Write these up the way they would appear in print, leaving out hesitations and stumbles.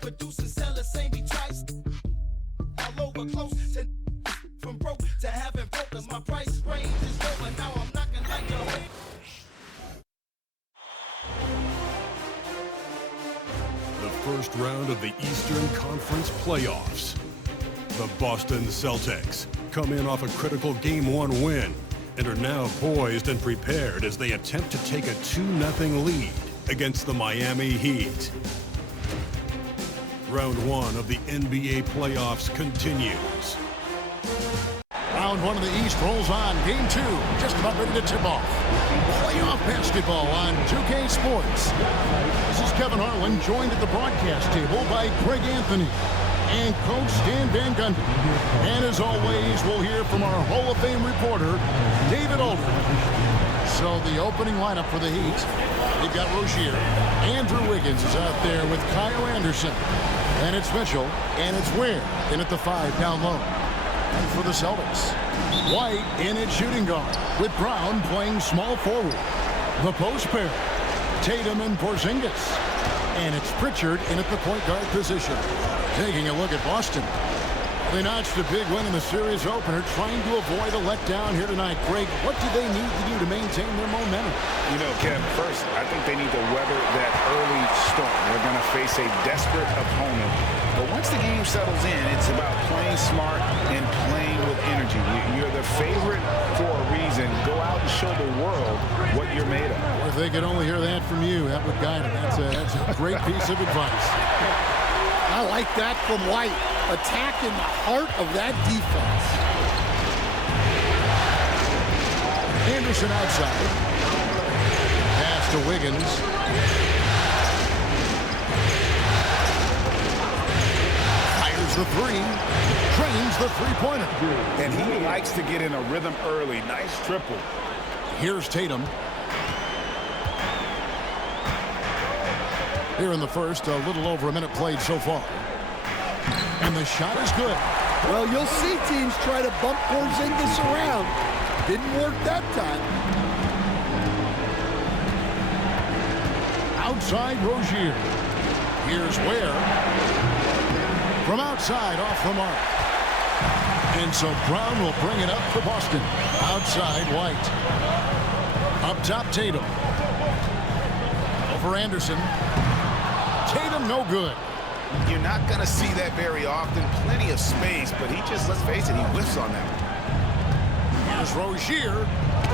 Producing, selling, same me twice. All over close to from broke to having broke. Cause my price range is lower. Now I'm knocking like your home. The first round of the Eastern Conference playoffs. The Boston Celtics come in off a critical Game 1 win and are now poised and prepared as they attempt to take a 2-0 lead against the Miami Heat. Round 1 of the NBA playoffs continues. Round 1 of the East rolls on. Game 2 just about ready to tip off. Playoff basketball on 2K Sports. This is Kevin Harlan, joined at the broadcast table by Greg Anthony and Coach Dan Van Gundy. And as always, we'll hear from our Hall of Fame reporter, David Aldridge. So the opening lineup for the Heat, they've got Rozier. Andrew Wiggins is out there with Kyle Anderson. And it's Mitchell, and it's Ware in at the 5 down low. And for the Celtics, White in at shooting guard, with Brown playing small forward. The post pair, Tatum and Porzingis. And it's Pritchard in at the point guard position. Taking a look at Boston. They notched a big win in the series opener, trying to avoid a letdown here tonight. Greg, what do they need to do to maintain their momentum? You know, Kev, first, I think they need to weather that early storm. They're going to face a desperate opponent. But once the game settles in, it's about playing smart and playing with energy. You're the favorite for a reason. Go out and show the world what you're made of. If they could only hear that from you, that would guide them. That's a great piece of advice. I like that from White. Attacking the heart of that defense. Anderson outside. Pass to Wiggins. Fires the three. Trains the three-pointer. And he likes to get in a rhythm early. Nice triple. Here's Tatum. Here in the first, a little over a minute played so far. And the shot is good. Well, you'll see teams try to bump Porzingis around. Didn't work that time. Outside Rozier. Here's Ware. From outside, off the mark. And so Brown will bring it up for Boston. Outside White. Up top Tatum. Over Anderson. Tatum no good. You're not going to see that very often. Plenty of space, but he just, let's face it, he whiffs on that one. Here's Rozier.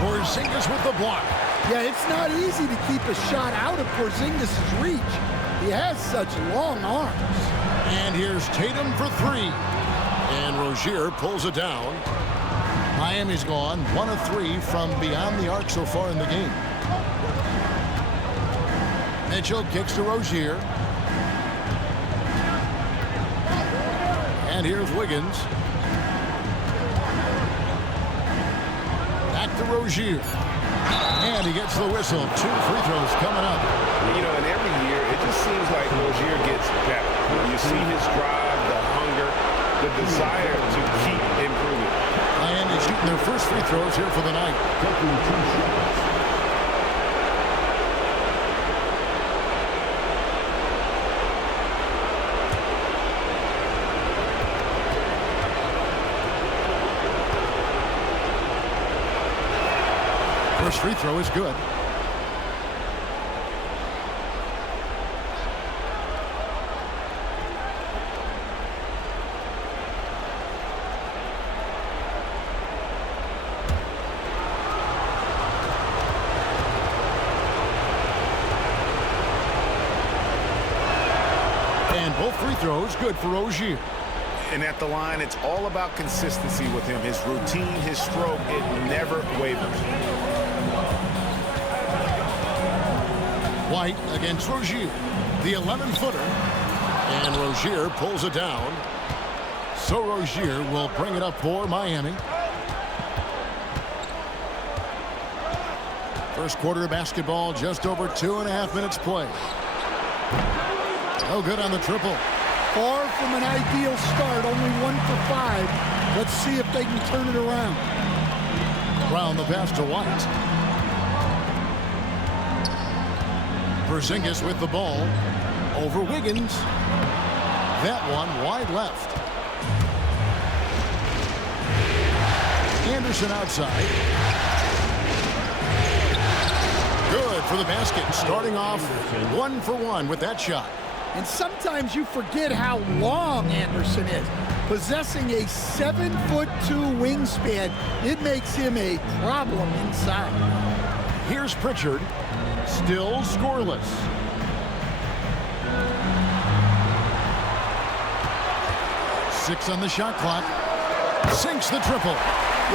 Porzingis with the block. Yeah, it's not easy to keep a shot out of Porzingis' reach. He has such long arms. And here's Tatum for three. And Rozier pulls it down. Miami's gone 1 of 3 from beyond the arc so far in the game. Mitchell kicks to Rozier. And here's Wiggins. Back to Rozier. And he gets the whistle. 2 free throws coming up. You know, and every year, it just seems like Rozier gets better. You see his drive, the hunger, the desire to keep improving. Miami shooting their first free throws here for the night. First free throw is good. And both free throws good for Rozier. And at the line, it's all about consistency with him. His routine, his stroke, it never wavers. White against Rozier, the 11-footer. And Rozier pulls it down. So Rozier will bring it up for Miami. First quarter of basketball, just over 2.5 minutes play. No good on the triple. Far from an ideal start, only 1 for 5. Let's see if they can turn it around. Brown the pass to White. Porzingis with the ball. Over Wiggins. That one wide left. Anderson outside. Good for the basket. Starting off 1 for 1 with that shot. And sometimes you forget how long Anderson is. Possessing a 7'2" wingspan, it makes him a problem inside. Here's Pritchard. Still scoreless. Six on the shot clock. Sinks the triple.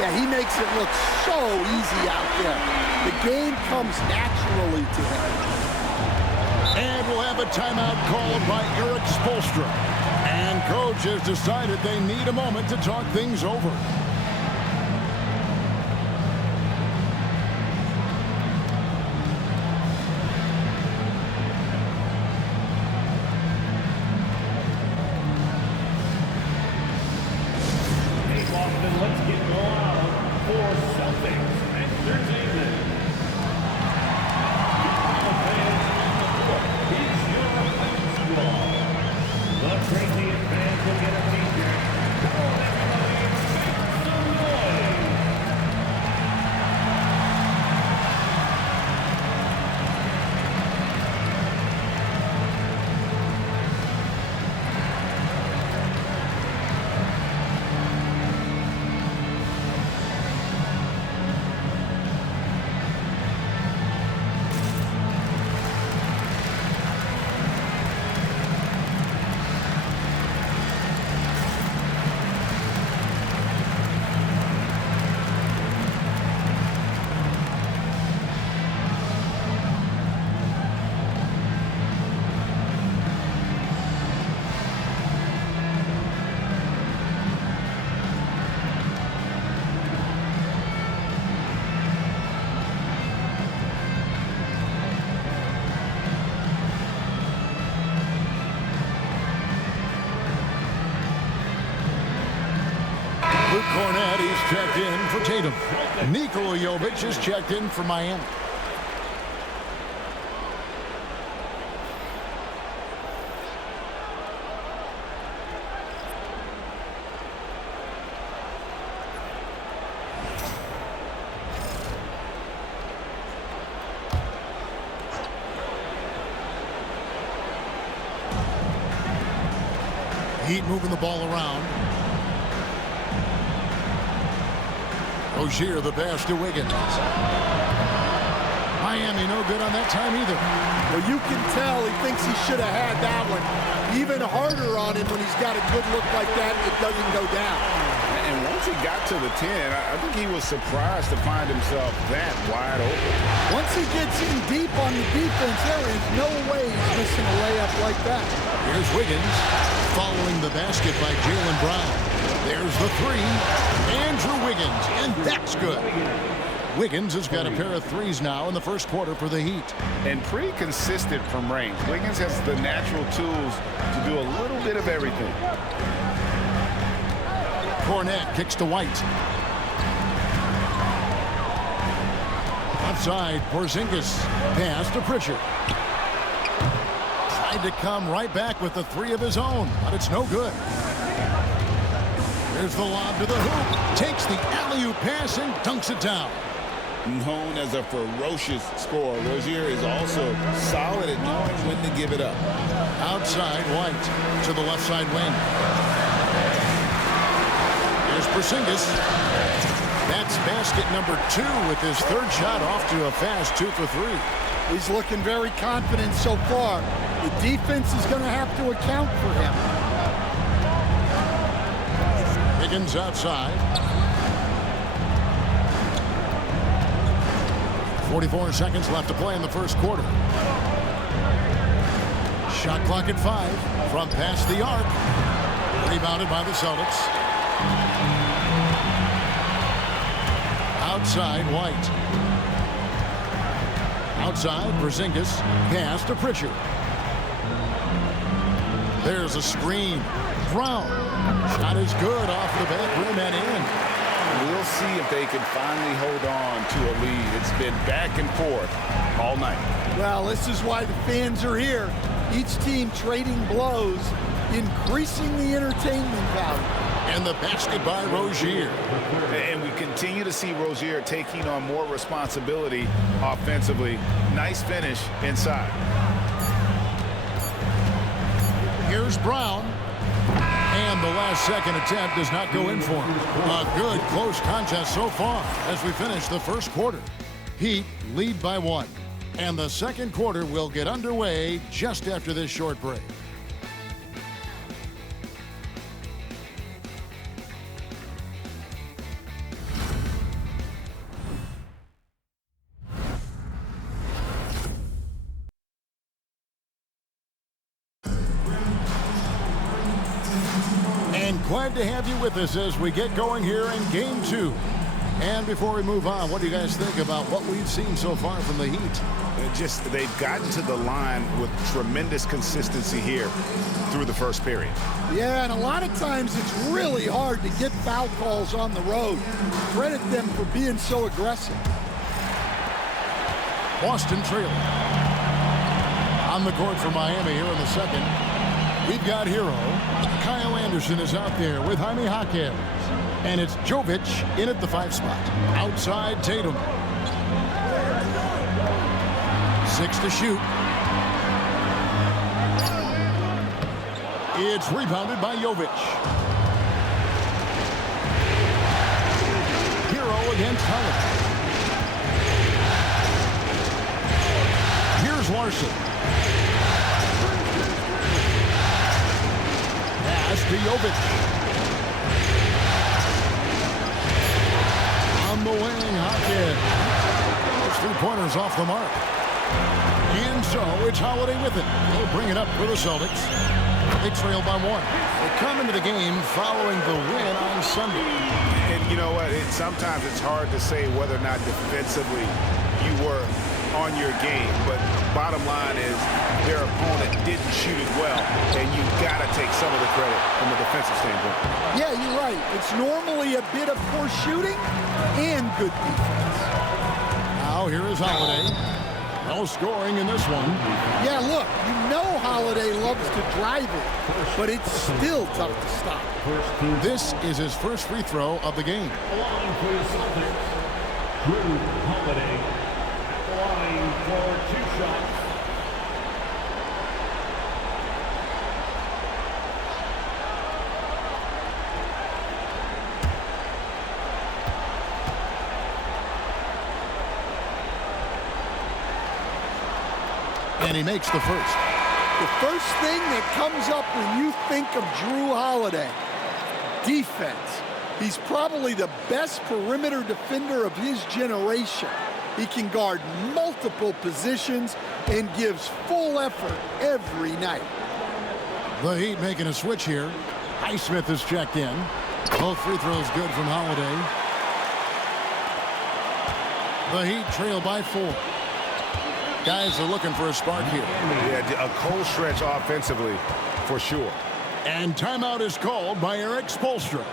Yeah, he makes it look so easy out there. The game comes naturally to him. And we'll have a timeout called by Eric Spoelstra. And coach has decided they need a moment to talk things over. Hey, Boston, let's get going for Celtics Entertainment. It's your home squad. The Crazy fans will get a t-shirt. Come on, everybody, make some noise. Luke Cornett, he's checked in for Tatum. Nikola Jovic is checked in for Miami. Heat moving the ball around. Rozier, the pass to Wiggins. Miami no good on that time either. Well, you can tell he thinks he should have had that one. Even harder on him when he's got a good look like that, it doesn't go down. And once he got to the 10, I think he was surprised to find himself that wide open. Once he gets in deep on the defense, there is no way he's missing a layup like that. Here's Wiggins following the basket by Jaylen Brown. There's the three. Andrew Wiggins, and that's good. Wiggins has got a pair of threes now in the first quarter for the Heat. And pretty consistent from range. Wiggins has the natural tools to do a little bit of everything. Cornett kicks to White. Outside, Porzingis. Pass to Pritchard. Tried to come right back with the three of his own, but it's no good. There's the lob to the hoop. Takes the alley-oop pass and dunks it down. Known as a ferocious scorer, Rozier is also solid at knowing when to give it up. Outside, White to the left side wing. Here's Porzingis. That's basket number 2 with his third shot off to a fast 2 for 3. He's looking very confident so far. The defense is going to have to account for him. Wiggins outside. 44 seconds left to play in the first quarter. Shot clock at 5 from past the arc. Rebounded by the Celtics. Outside, White. Outside, Porzingis. Pass to Pritchard. There's a screen. Brown. Shot is good off the back rim and in. We'll see if they can finally hold on to a lead. It's been back and forth all night. Well, this is why the fans are here. Each team trading blows. increasing the entertainment value. And the basket by Rozier. And we continue to see Rozier taking on more responsibility offensively. Nice finish inside. Here's Brown. And the last second attempt does not go in for him. A good close contest so far as we finish the first quarter. Heat lead by 1. And the second quarter will get underway just after this short break. Glad to have you with us as we get going here in Game 2. And before we move on, what do you guys think about what we've seen so far from the Heat? They've gotten to the line with tremendous consistency here through the first period. Yeah, and a lot of times it's really hard to get foul calls on the road. Credit them for being so aggressive. Boston trailing. On the court for Miami here in the second. We've got Hero. Kyle Anderson is out there with Jaime Jaquez. And it's Jovic in at the 5 spot. Outside Tatum. 6 to shoot. It's rebounded by Jovic. Hero against Holiday. Here's Larson. To Jovic. On the wing, Hawkins. Those 3-pointers off the mark. And so it's Holiday with it. They'll bring it up for the Celtics. They trail by 1. They come into the game following the win on Sunday. And you know what? Sometimes it's hard to say whether or not defensively you were on your game, but bottom line is their opponent didn't shoot it well, and you've got to take some of the credit from a defensive standpoint. Yeah, you're right. It's normally a bit of poor shooting and good defense. Now here is Holiday. No scoring in this one. Yeah, look, you know Holiday loves to drive it, but it's still tough to stop. This is his first free throw of the game. Line for the Celtics, Drew Holiday. Line for 2 shots. And he makes the first. The first thing that comes up when you think of Drew Holiday, defense. He's probably the best perimeter defender of his generation. He can guard multiple positions and gives full effort every night. The Heat making a switch here. Highsmith is checked in. Both free throws good from Holiday. The Heat trail by 4. Guys are looking for a spark here. Yeah, a cold stretch offensively for sure. And timeout is called by Eric Spoelstra.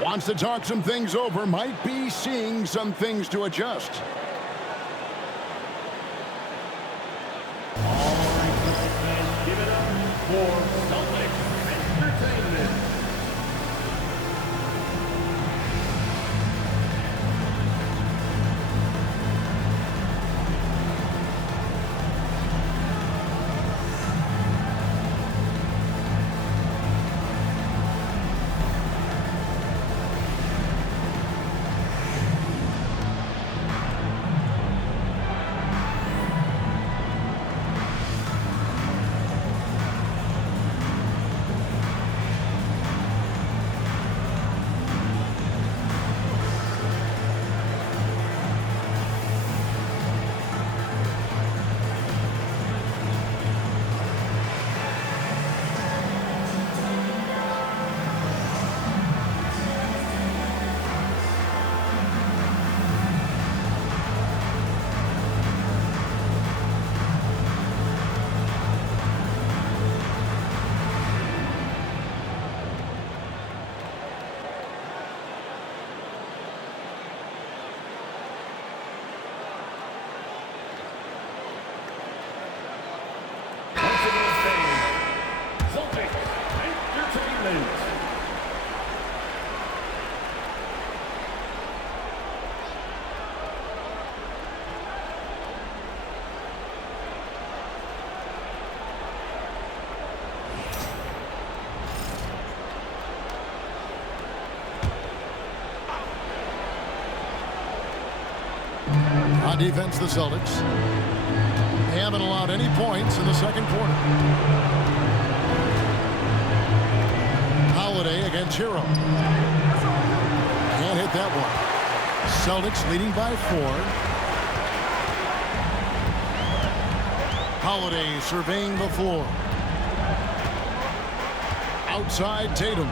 Wants to talk some things over, might be seeing some things to adjust. All right, Celtics fans, give it up for Celtics Entertainment. defense. On defense, the Celtics. They haven't allowed any points in the second quarter. Holiday against Hero. Can't hit that one. Celtics leading by 4. Holiday surveying the floor. Outside Tatum.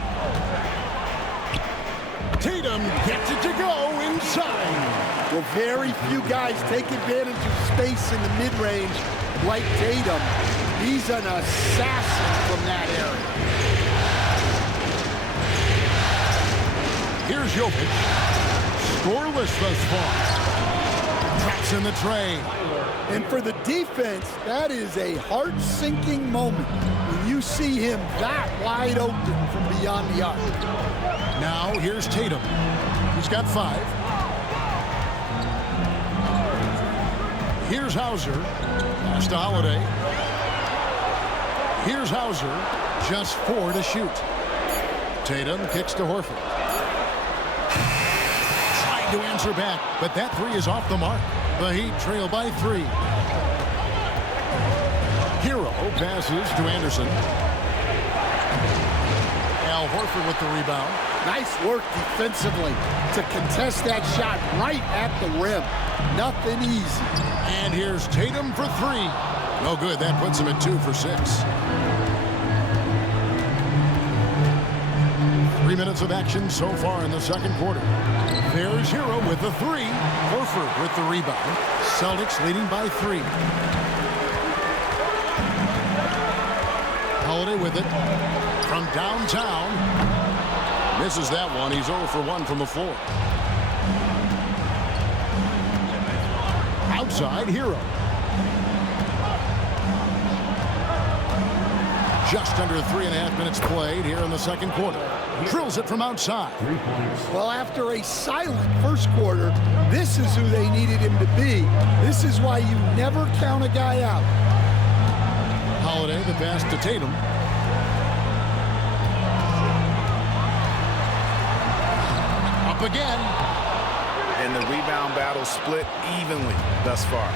Tatum gets it to go inside. Well, very few guys take advantage of space in the mid-range like Tatum. He's an assassin from that area. Here's Jokic. Scoreless thus far. Drops in the tray. And for the defense, that is a heart-sinking moment when you see him that wide open from beyond the arc. Now here's Tatum. He's got 5. Here's Hauser. Pass to Holiday. Here's Hauser. Just 4 to shoot. Tatum kicks to Horford. Trying to answer back, but that 3 is off the mark. The Heat trail by 3. Hero passes to Anderson. Al Horford with the rebound. Nice work defensively to contest that shot right at the rim. Nothing easy. And here's Tatum for 3. No good. That puts him at 2 for 6. 3 minutes of action so far in the second quarter. There's Hero with the 3. Horford with the rebound. Celtics leading by 3. Holiday with it. From downtown. Misses that one. He's 0 for 1 from the floor. Outside Hero. Just under 3.5 minutes played here in the second quarter. Drills it from outside. 3 points. Well, after a silent first quarter, this is who they needed him to be. This is why you never count a guy out. Holiday, the pass to Tatum. Up again. And the rebound battle split evenly thus far.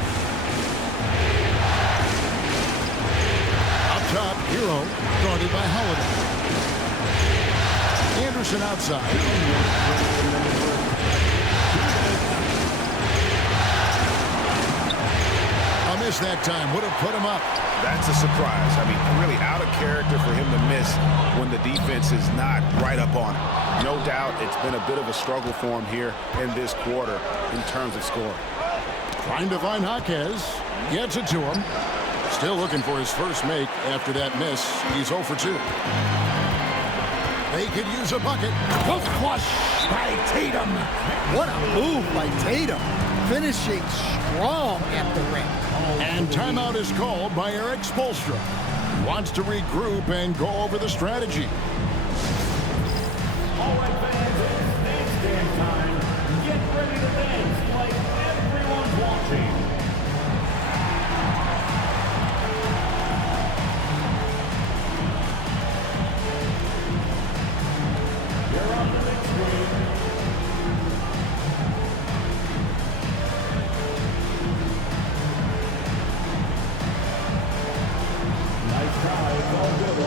Up top, Hero, guarded by Holiday. Anderson outside. A miss that time would have put him up. That's a surprise. I mean, really out of character for him to miss when the defense is not right up on him. No doubt it's been a bit of a struggle for him here in this quarter in terms of scoring. Trying to find Jaquez. Gets it to him. Still looking for his first make after that miss. He's 0 for 2. They could use a bucket. The flush by Tatum. What a move by Tatum. Finishing strong at the rim. And timeout is called by Eric Spoelstra. Wants to regroup and go over the strategy. All right, fans, it's dance time. Get ready to dance like everyone's watching. You're on the big screen. Nice try. It's all good.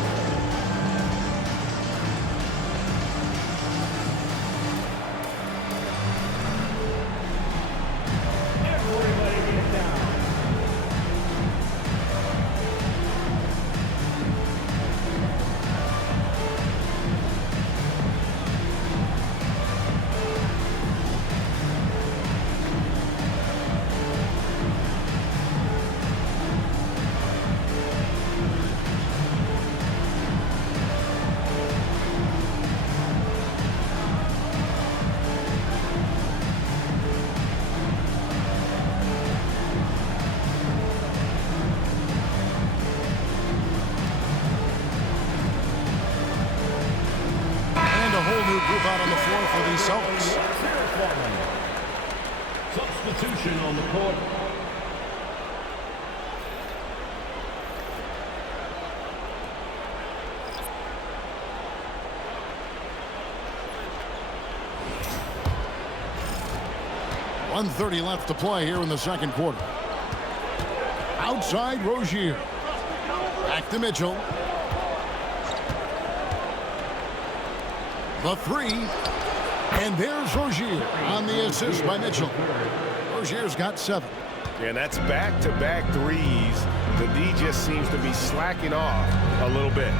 new group out on the floor for the Celtics. Substitution on the court. .130 left to play here in the second quarter. Outside Rozier. Back to Mitchell. The three. And there's Rozier on the assist by Mitchell. Rozier's got 7. And that's back-to-back threes. The D just seems to be slacking off a little bit.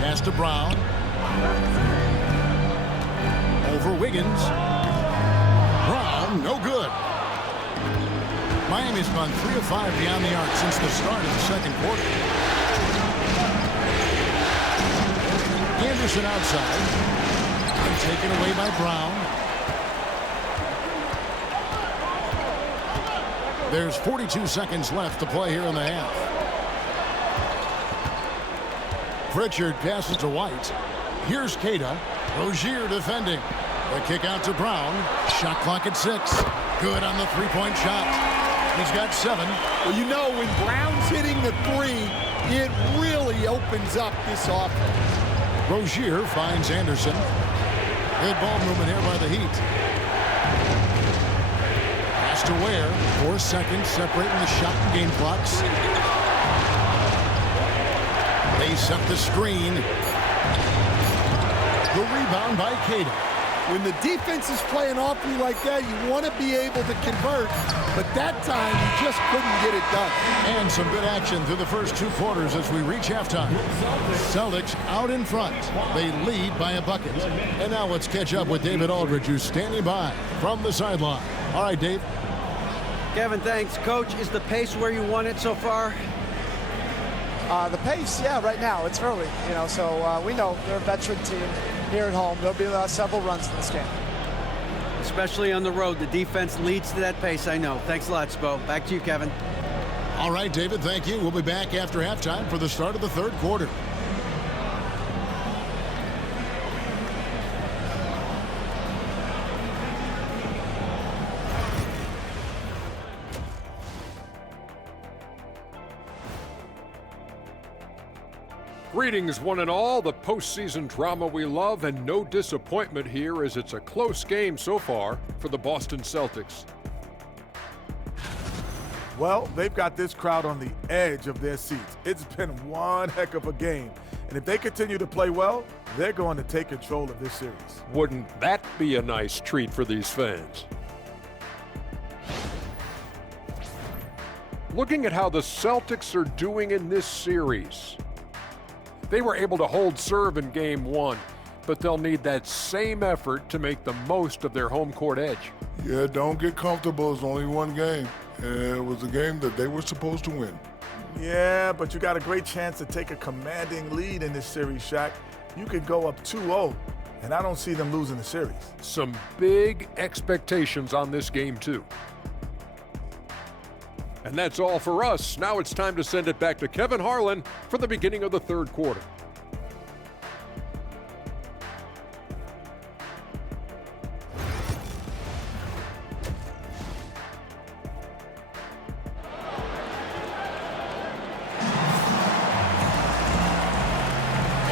Pass to Brown. Over Wiggins. Brown, no good. Miami's gone 3 of 5 beyond the arc since the start of the second quarter. Anderson outside. And taken away by Brown. There's 42 seconds left to play here in the half. Pritchard passes to White. Here's Queta. Rozier defending. The kick out to Brown. Shot clock at 6. Good on the three-point shot. He's got 7. Well, you know, when Brown's hitting the 3, it really opens up this offense. Rozier finds Anderson. Good ball movement here by the Heat. Pass to Ware. 4 seconds separating the shot and game clocks. They set the screen. The rebound by Queta. When the defense is playing off you like that, you want to be able to convert, but that time you just couldn't get it done. And some good action through the first 2 quarters as we reach halftime. Celtics out in front. They lead by a bucket. And now let's catch up with David Aldridge, who's standing by from the sideline. All right, Dave. Kevin, thanks. Coach, is the pace where you want it so far? The pace, yeah, right now. It's early, so we know they're a veteran team here at home. There'll be several runs in this game. Especially on the road. The defense leads to that pace, I know. Thanks a lot, Spo. Back to you, Kevin. All right, David, thank you. We'll be back after halftime for the start of the third quarter. Greetings, one and all. The postseason drama we love, and no disappointment here as it's a close game so far for the Boston Celtics. Well, they've got this crowd on the edge of their seats. It's been one heck of a game. And if they continue to play well, they're going to take control of this series. Wouldn't that be a nice treat for these fans? Looking at how the Celtics are doing in this series. They were able to hold serve in Game 1, but they'll need that same effort to make the most of their home court edge. Yeah, don't get comfortable. It's only one game. And it was a game that they were supposed to win. Yeah, but you got a great chance to take a commanding lead in this series, Shaq. You could go up 2-0, and I don't see them losing the series. Some big expectations on this game, too. And that's all for us. Now it's time to send it back to Kevin Harlan for the beginning of the third quarter.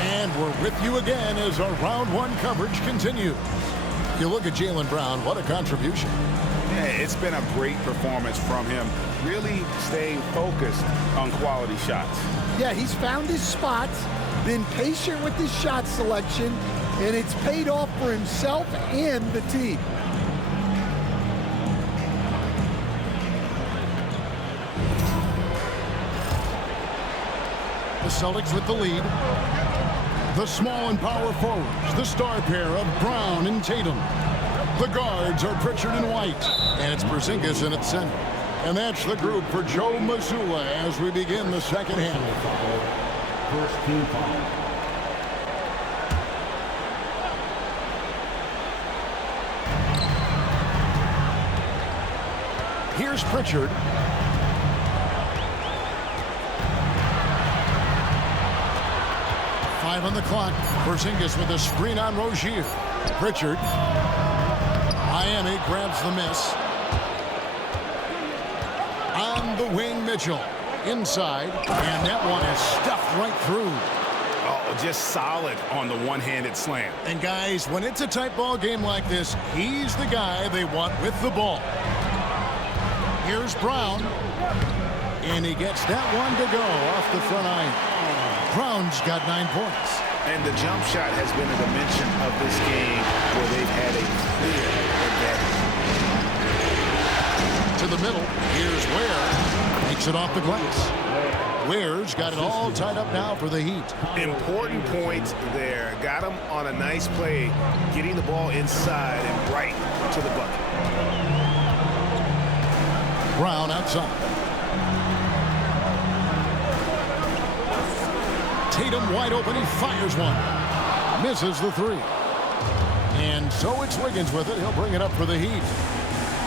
And we're with you again as our round 1 coverage continues. You look at Jaylen Brown, what a contribution. Yeah, it's been a great performance from him. Really staying focused on quality shots. Yeah, he's found his spots, been patient with his shot selection, and it's paid off for himself and the team. The Celtics with the lead. The small and power forwards, the star pair of Brown and Tatum. The guards are Pritchard and White, and it's Porzingis in its center. And that's the group for Joe Mazzulla as we begin the second half. First team foul. Here's Pritchard. 5 on the clock. Porzingis with a screen on Rozier. Pritchard. Miami grabs the miss. On the wing, Mitchell. Inside, and that one is stuffed right through. Oh, just solid on the one-handed slam. And guys, when it's a tight ball game like this, he's the guy they want with the ball. Here's Brown. And he gets that one to go off the front iron. Brown's got 9 points. And the jump shot has been a dimension of this game where they've had a clear advantage. To the middle. Here's Ware. Takes it off the glass. Ware's got it all tied up now for the Heat. Important points there. Got him on a nice play, getting the ball inside and right to the bucket. Brown outside. Tatum wide open. He fires one. Misses the 3. And so it's Wiggins with it. He'll bring it up for the Heat.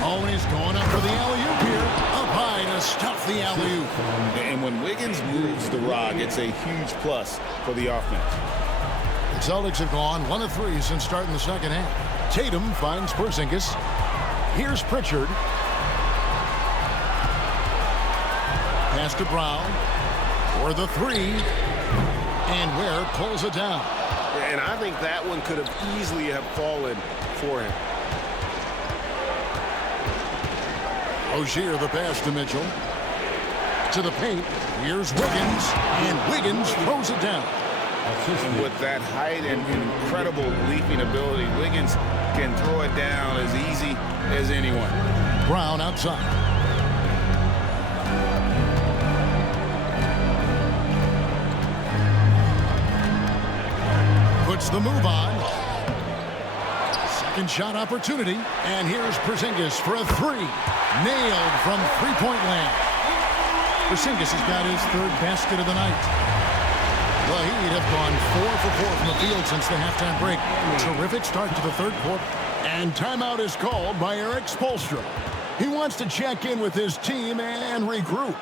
Oh, and he's going up for the alley-oop here. Up high to stuff the alley-oop. And when Wiggins moves the rock, it's a huge plus for the offense. The Celtics have gone 1 of 3 since starting the second half. Tatum finds Porzingis. Here's Pritchard. Pass to Brown for the 3. And Ware pulls it down. And I think that one could have easily have fallen for him. Rozier the pass to Mitchell. To the paint. Here's Wiggins. And Wiggins throws it down. And with that height and incredible leaping ability, Wiggins can throw it down as easy as anyone. Brown outside. Puts the move on. Second shot opportunity. And here's Porzingis for a 3. Nailed from three-point land. Porzingis has got his 3rd basket of the night. The Heat have gone 4 for 4 from the field since the halftime break. Terrific start to the 3rd quarter. And timeout is called by Eric Spoelstra. He wants to check in with his team and regroup.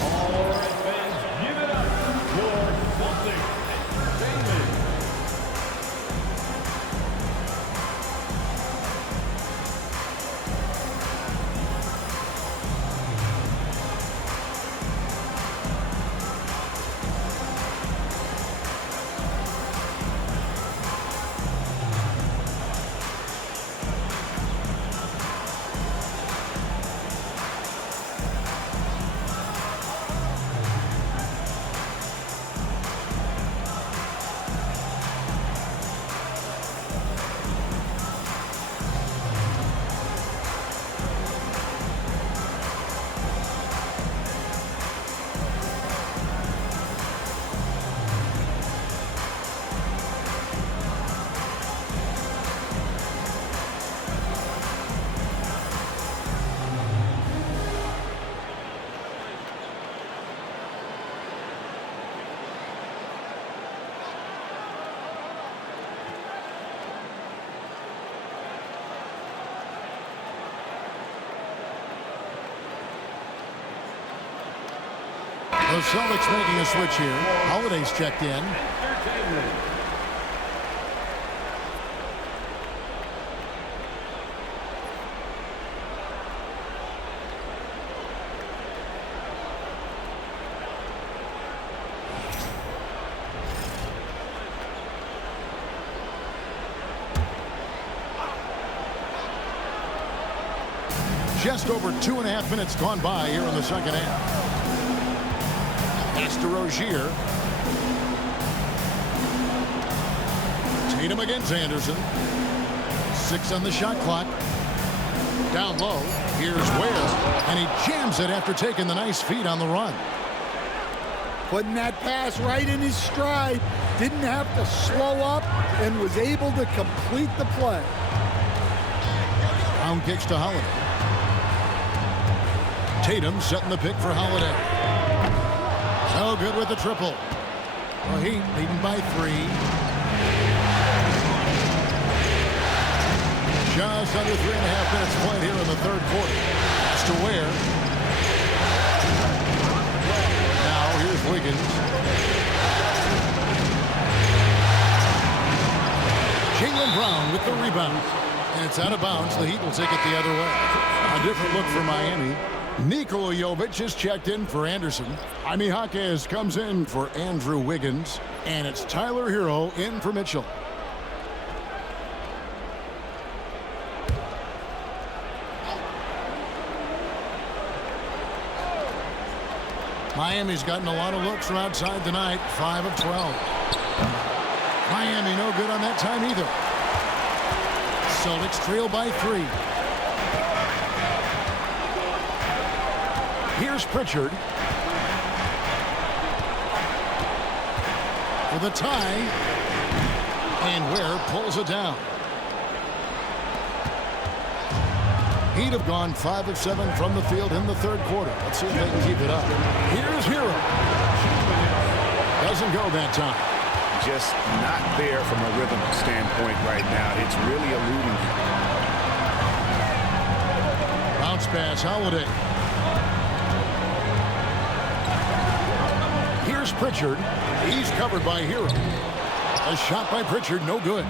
All right, fans, give it up for Celtics Entertainment. The Celtics making a switch here. Holiday's checked in. Just over 2.5 minutes gone by here in the second half. Pass to Rozier. Tatum against Anderson. 6 on the shot clock. Down low. Here's Ware. And he jams it after taking the nice feed on the run. Putting that pass right in his stride. Didn't have to slow up and was able to complete the play. Brown kicks to Holiday. Tatum setting the pick for Holiday. So good with the triple. The Heat leading by 3. Just under 3.5 minutes played here in the 3rd quarter. Pass to Ware. Brown with the rebound. And it's out of bounds. The Heat will take it the other way. A different look for Miami. Nikola Jovic is checked in for Anderson. Jaime Jaquez comes in for Andrew Wiggins. And it's Tyler Hero in for Mitchell. Miami's gotten a lot of looks from outside tonight. 5 of 12. Miami no good on that time either. Celtics trail by 3. Here's Pritchard. For the tie. And Ware pulls it down. Heat have gone 5 of 7 from the field in the third quarter. Let's see if they can keep it up. Here's Hero. Doesn't go that time. Just not there from a rhythm standpoint right now. It's really eluding him. Bounce pass, Holiday. Here's Pritchard. He's covered by Hero. A shot by Pritchard, no good.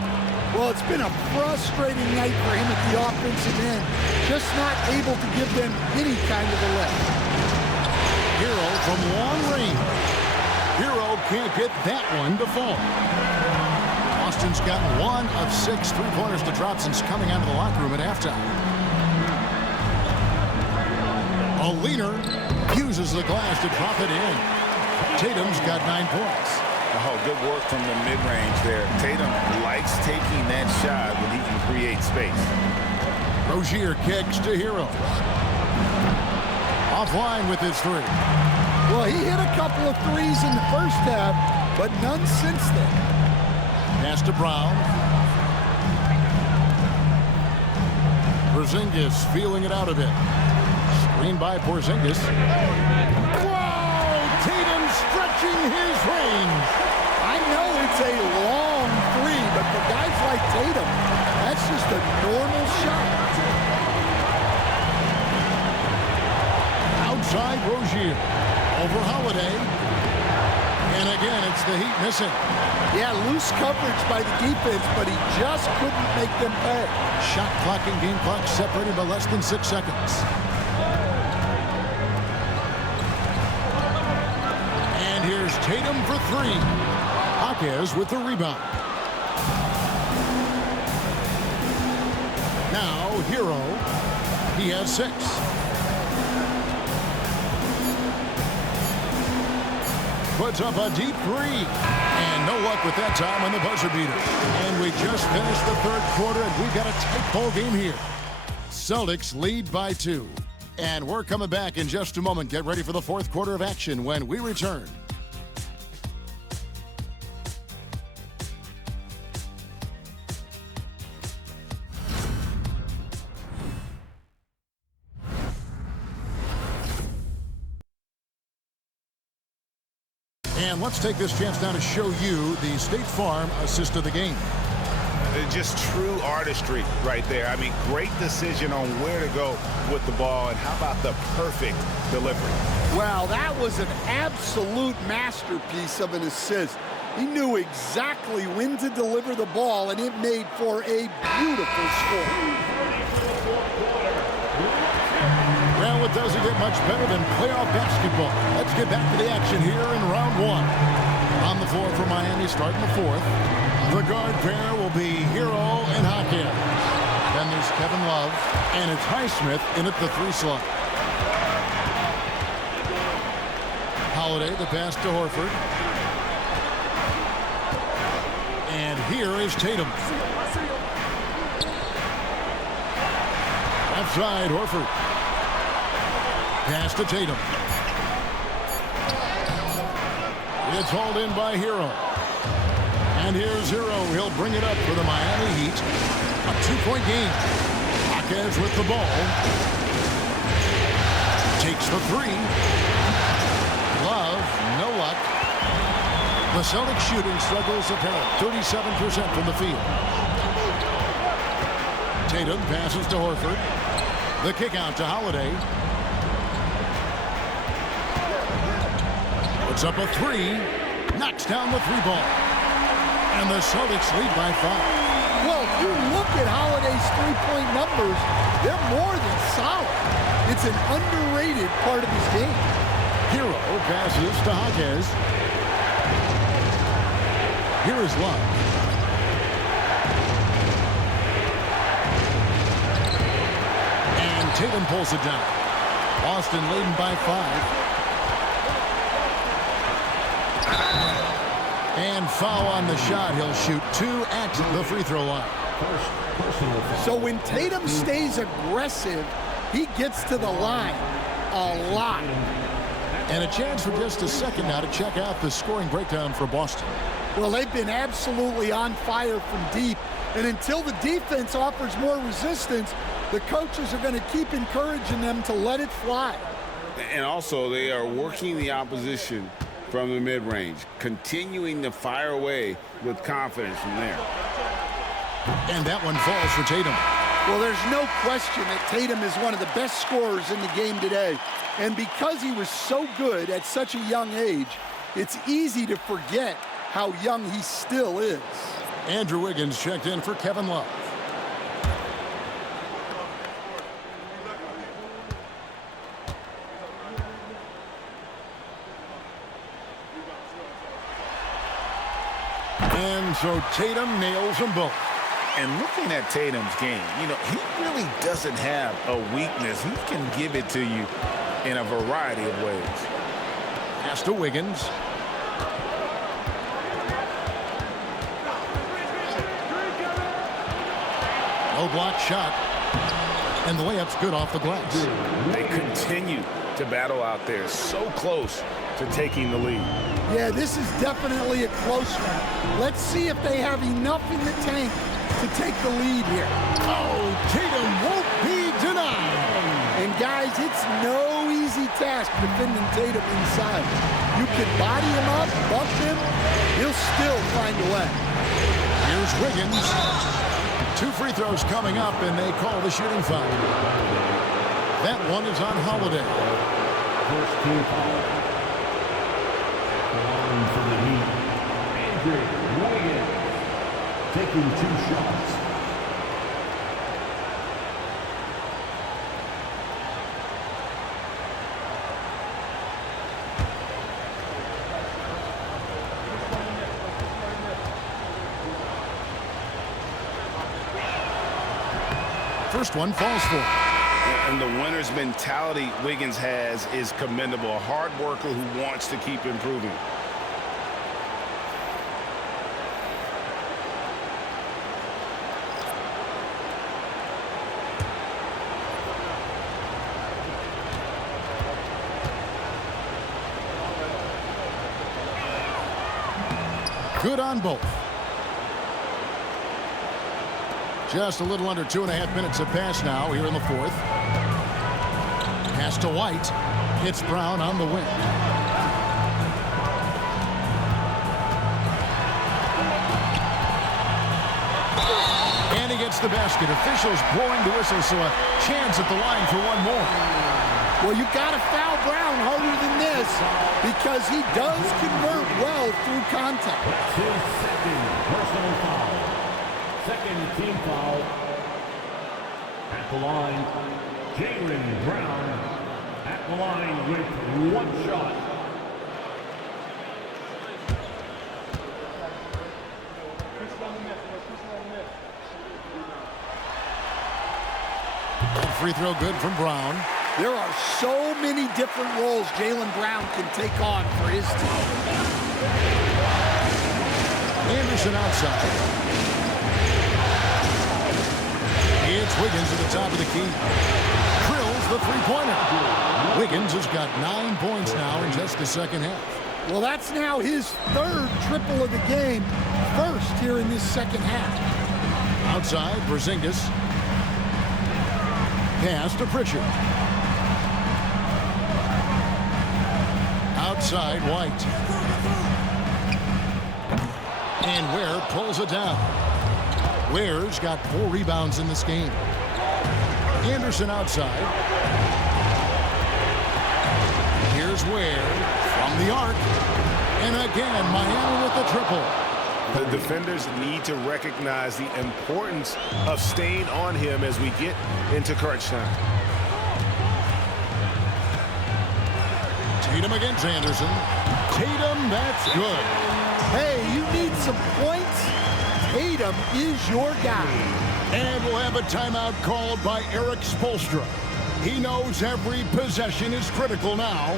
Well, it's been a frustrating night for him at the offensive end. Just not able to give them any kind of a lift. Hero from long range. Hero can't get that one to fall. Boston's gotten 1 of 6 3-pointers to drop since coming out of the locker room at halftime. A leaner uses the glass to drop it in. Tatum's got 9 points. Oh, good work from the mid-range there. Tatum likes taking that shot when he can create space. Rozier kicks to Hero. Offline with his 3. Well, he hit a couple of threes in the first half, but none since then. Pass to Brown. Porzingis feeling it out a bit. Screen by Porzingis. Whoa! Tatum stretching his range. I know it's a long 3, but for guys like Tatum, that's just a normal shot. Outside Rozier. Over Holiday. And again, it's the Heat missing. Yeah, loose coverage by the defense, but he just couldn't make them pay. Shot clock and game clock separated by less than 6 seconds. And here's Tatum for 3. Jaquez with the rebound. Now, Hero. He has 6. Puts up a deep 3. And no luck with that time on the buzzer beater. And we just finished the third quarter, and we've got a tight ball game here. Celtics lead by 2. And we're coming back in just a moment. Get ready for the fourth quarter of action when we return. And let's take this chance now to show you the State Farm assist of the game. Just true artistry right there. I mean, great decision on where to go with the ball, and how about the perfect delivery? Wow, that was an absolute masterpiece of an assist. He knew exactly when to deliver the ball, and it made for a beautiful score. Well, it doesn't get much better than playoff basketball. Let's get back to the action here in round 1. On the floor for Miami starting the fourth. The guard pair will be Hero and Jaquez. Then there's Kevin Love, and it's Highsmith in at the 3 slot. Holiday, the pass to Horford. And here is Tatum. Left side, Horford. Pass to Tatum. It's hauled in by Hero. And here's Hero. He'll bring it up for the Miami Heat. A 2-point game. Jaquez with the ball. Takes the 3. Love, no luck. The Celtics shooting struggles apparent. 37% from the field. Tatum passes to Horford. The kick out to Holiday. Puts up a 3. Knocks down the 3 ball. And the Celtics lead by 5. Well, you look at Holiday's three-point numbers, they're more than solid. It's an underrated part of his game. Hero passes to Hawkes. Here is Love. And Tatum pulls it down. Boston leading by 5. And foul on the shot. He'll shoot 2 at the free throw line. So when Tatum stays aggressive, he gets to the line a lot. And a chance for just a second now to check out the scoring breakdown for Boston. Well, they've been absolutely on fire from deep. And until the defense offers more resistance, the coaches are going to keep encouraging them to let it fly. And also, they are working the opposition from the mid-range, continuing to fire away with confidence from there. And that one falls for Tatum. Well, there's no question that Tatum is one of the best scorers in the game today. And because he was so good at such a young age, it's easy to forget how young he still is. Andrew Wiggins checked in for Kevin Love. And so Tatum nails them both. And looking at Tatum's game, he really doesn't have a weakness. He can give it to you in a variety of ways. Pass to Wiggins. No block shot. And the layup's good off the glass. They continue to battle out there, so close to taking the lead. Yeah, this is definitely a close one. Let's see if they have enough in the tank to take the lead here. Oh, Tatum won't be denied. And guys, it's no easy task defending Tatum inside. You can body him up, bump him, he'll still find a way. Here's Wiggins. 2 free throws coming up, and they call the shooting foul. That one is on Holiday. First team foul. On from the Heat, Andrew Wiggins taking 2 shots. First one falls for. And the winner's mentality Wiggins has is commendable. A hard worker who wants to keep improving. Good on both. Just a little under 2.5 minutes have passed now here in the 4th. Pass to White. Hits Brown on the wing. And he gets the basket. Officials blowing the whistle, so a chance at the line for one more. Well, you got to foul Brown harder than this because he does convert well through contact. That's his second personal foul. Second team foul. At the line, Jaylen Brown at the line with 1 shot. Free throw good from Brown. There are so many different roles Jaylen Brown can take on for his team. Anderson outside. It's Wiggins at the top of the key. Drills the three-pointer. Wiggins has got 9 points now in just the second half. Well, that's now his 3rd triple of the game. First here in this second half. Outside, Porzingis. Pass to Pritchard. Outside, White. And Ware pulls it down. Ware's got 4 rebounds in this game. Anderson outside. Here's Ware from the arc. And again, Miami with the triple. The defenders need to recognize the importance of staying on him as we get into crunch time. Tatum against Anderson. Tatum, that's good. Hey, you need some points? Tatum is your guy. And we'll have a timeout called by Eric Spoelstra. He knows every possession is critical now.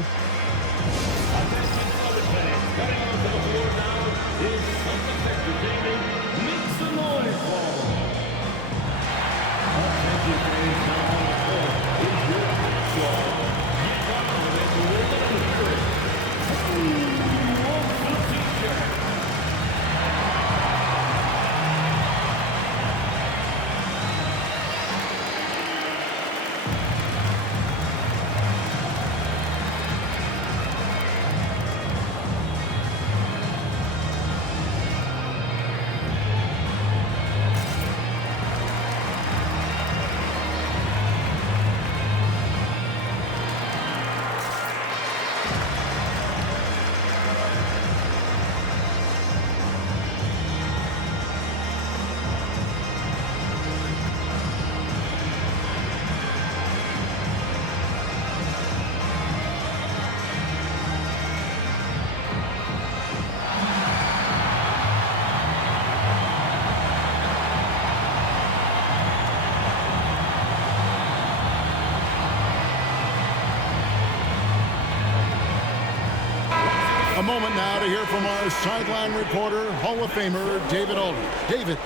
A moment now to hear from our sideline reporter, Hall of Famer David Aldridge. David.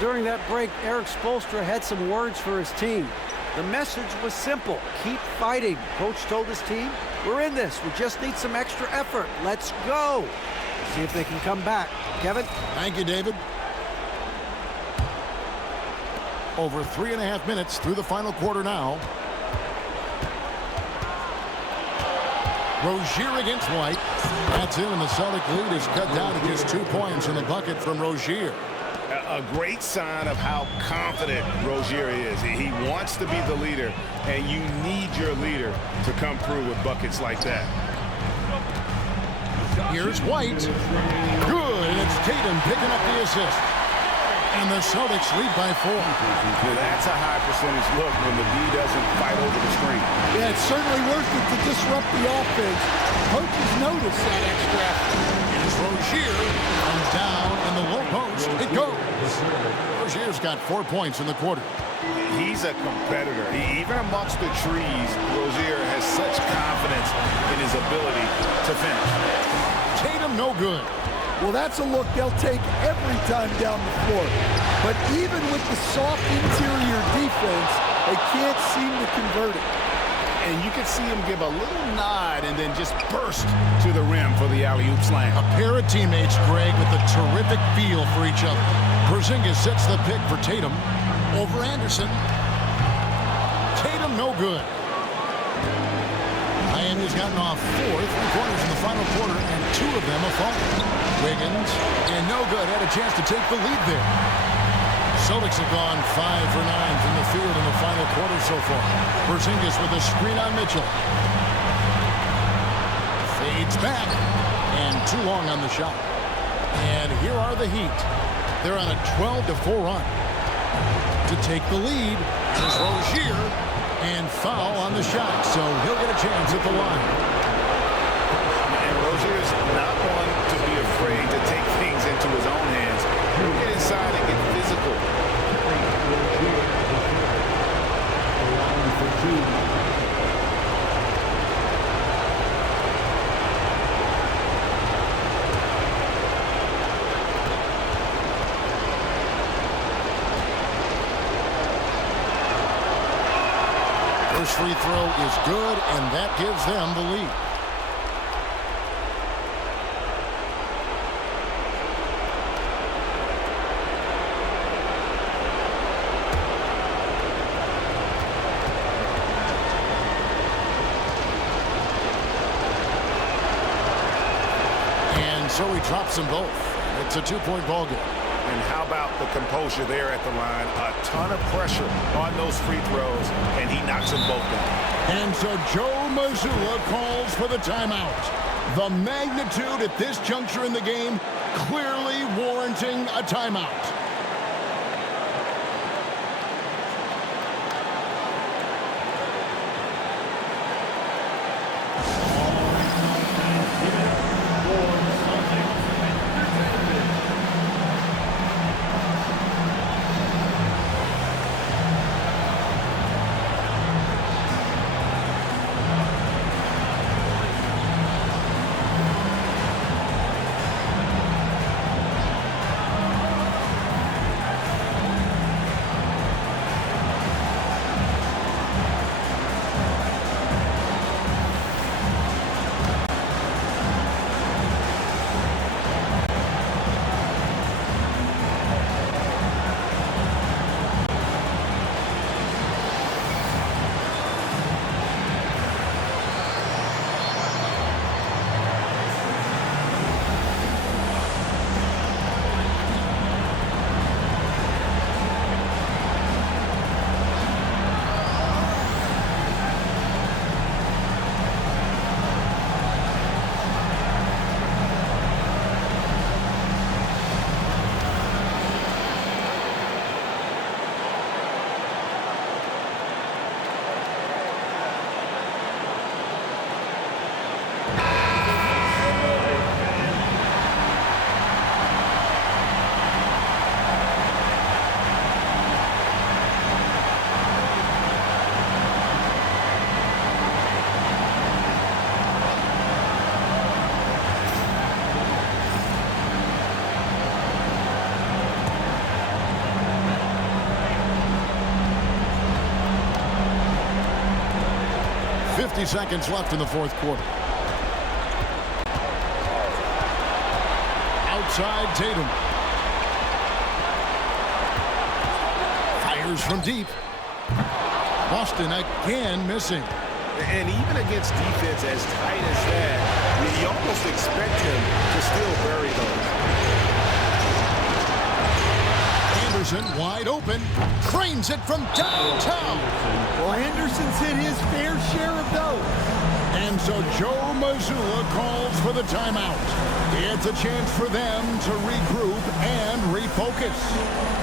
During that break, Eric Spoelstra had some words for his team. The message was simple. Keep fighting. Coach told his team, we're in this. We just need some extra effort. Let's go. See if they can come back. Kevin? Thank you, David. Over 3.5 minutes through the final quarter now. Rozier against White. That's in, and the Celtic lead is cut down to just 2 points in the bucket from Rozier. A great sign of how confident Rozier is. He wants to be the leader, and you need your leader to come through with buckets like that. Here's White. Good, and it's Tatum picking up the assist. And the Celtics lead by 4. Well, that's a high percentage look when the D doesn't fight over the screen. Yeah, it's certainly worth it to disrupt the offense. Coaches notice that extra effort. Here's Rozier. And down in the low post. It goes. Rozier's got 4 points in the quarter. He's a competitor. Even amongst the trees, Rozier has such confidence in his ability to finish. Tatum no good. Well, that's a look they'll take every time down the floor. But even with the soft interior defense, they can't seem to convert it. And you can see him give a little nod and then just burst to the rim for the alley-oop slam. A pair of teammates, Greg, with a terrific feel for each other. Porzingis sets the pick for Tatum. Over Anderson. Tatum no good. Miami's gotten off 4 3-quarters in the final quarter, and 2 of them have fallen. Wiggins, and no good, had a chance to take the lead there. Celtics have gone 5 for 9 from the field in the final quarter so far. Porzingis with a screen on Mitchell. Fades back, and too long on the shot. And here are the Heat. They're on a 12-4 run. To take the lead is Rozier, and foul on the shot, so he'll get a chance at the line. And Rozier's not one to be afraid to take things into his own hands. He'll get inside and get physical. First free throw is good, and that gives them the lead. And so he drops them both. It's a 2-point ball game. And how about the composure there at the line? A ton of pressure on those free throws, and he knocks them both down. And so Joe Mazzulla calls for the timeout. The magnitude at this juncture in the game clearly warranting a timeout. Seconds left in the fourth quarter. Outside Tatum. Fires from deep. Boston again missing. And even against defense as tight as that, you almost expect him to still bury those. Anderson wide open. Cranes it from downtown. Well, Anderson's hit his fair share of those. And so Joe Mazzulla calls for the timeout. It's a chance for them to regroup and refocus.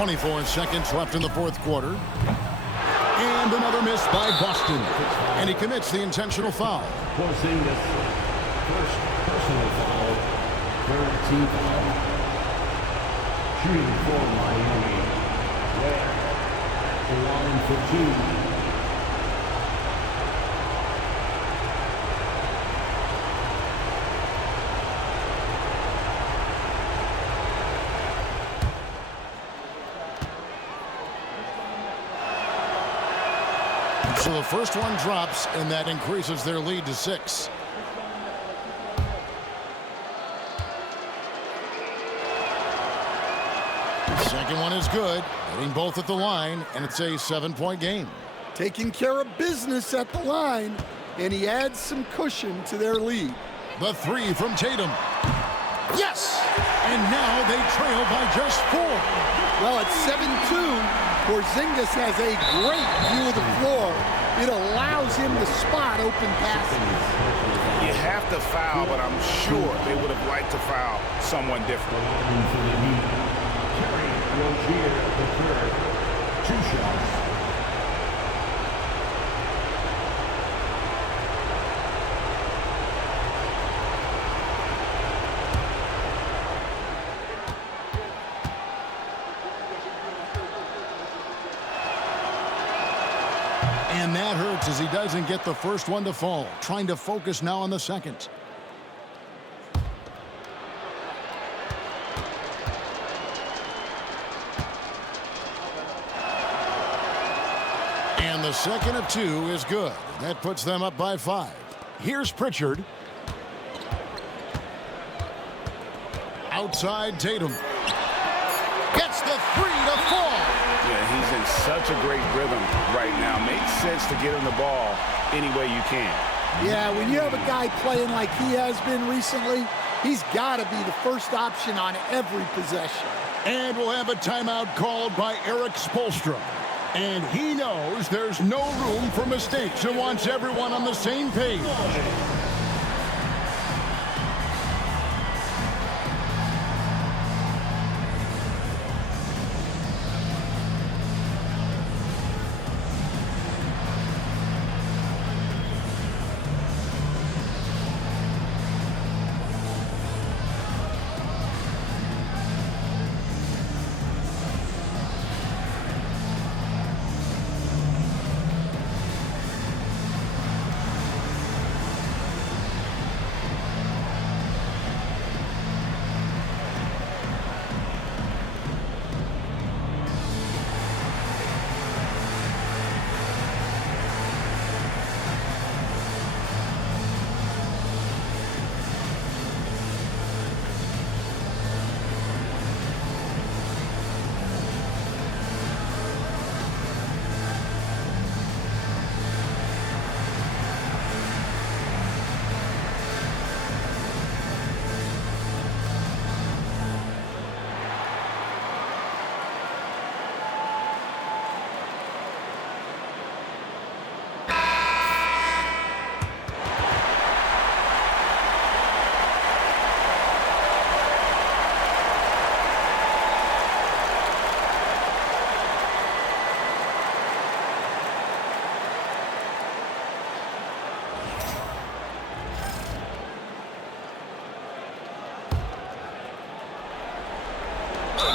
.24 seconds left in the fourth quarter. And another miss by Boston. And he commits the intentional foul. Forcing this first personal foul, third team foul. Shooting for Miami. Ware at the line for two. So the first one drops, and that increases their lead to 6. The second one is good, hitting both at the line, and it's a 7-point game. Taking care of business at the line, and he adds some cushion to their lead. The three from Tatum. Yes! And now they trail by just 4. Well, at 7-2, Porzingis has a great view of the floor. It allows him to spot open passes. You have to foul, but I'm sure they would have liked to foul someone different. Terry Rozier III, 2 shots. And that hurts as he doesn't get the first one to fall. Trying to focus now on the second. And the second of 2 is good. That puts them up by 5. Here's Pritchard. Outside Tatum. Gets the 3 to fall. Yeah, he's in such a great rhythm right now. Makes sense to get him the ball any way you can. Yeah, when you have a guy playing like he has been recently, he's got to be the first option on every possession. And we'll have a timeout called by Eric Spoelstra. And he knows there's no room for mistakes and wants everyone on the same page.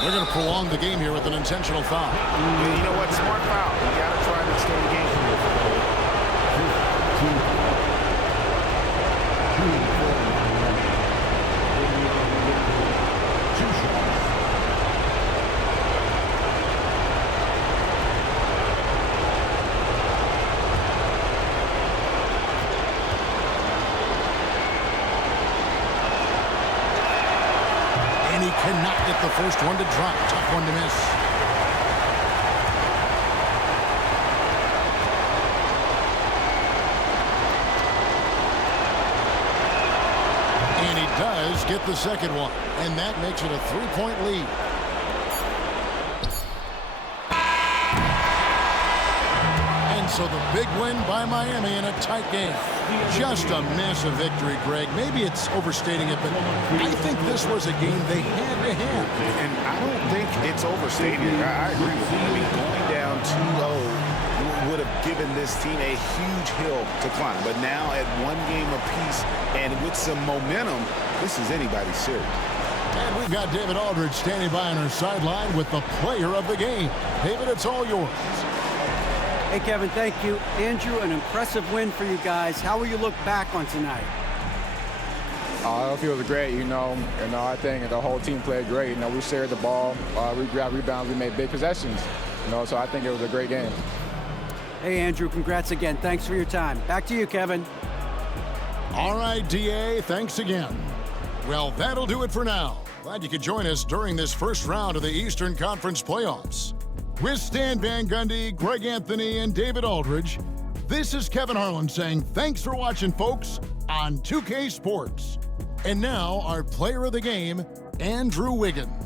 They're going to prolong the game here with an intentional foul. You know what? Smart foul. You got to try to extend the game from And he cannot get the first one to drop. Tough one to miss. And he does get the second one. And that makes it a 3-point lead. And so the big win by Miami in a tight game. Just a massive victory, Greg. Maybe it's overstating it, but I think this was a game they had to have. And I don't think it's overstating it. I agree with you. I mean, going down 2-0 would have given this team a huge hill to climb. But now at 1 game apiece and with some momentum, this is anybody's series. And we've got David Aldridge standing by on our sideline with the player of the game. David, it's all yours. Hey, Kevin, thank you. Andrew, an impressive win for you guys. How will you look back on tonight? I feel great, I think the whole team played great. We shared the ball, we grabbed rebounds, we made big possessions, so I think it was a great game. Hey, Andrew, congrats again. Thanks for your time. Back to you, Kevin. All right, DA, thanks again. Well, that'll do it for now. Glad you could join us during this first round of the Eastern Conference playoffs. With Stan Van Gundy, Greg Anthony, and David Aldridge, this is Kevin Harlan saying thanks for watching, folks, on 2K Sports. And now, our player of the game, Andrew Wiggins.